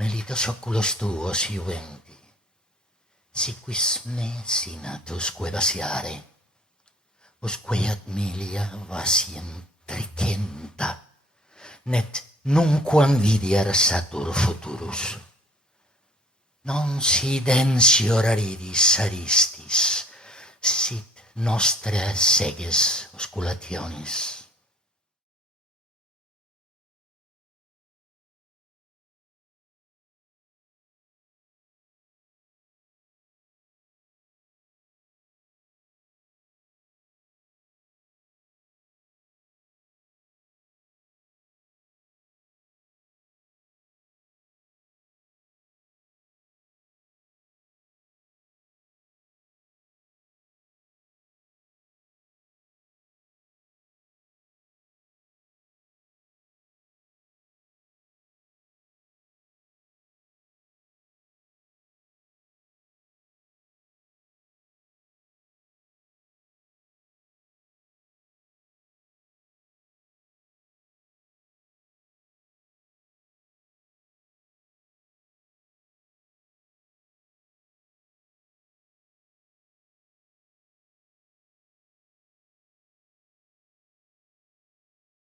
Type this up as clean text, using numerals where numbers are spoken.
Melitos oculos tuos iuventi, si quis me sinatusque vasiare, usque ad milia vasiem tricenta, net nunquam vidier satur futurus. Non sidentior aridis aristis, sit nostre seges osculationis.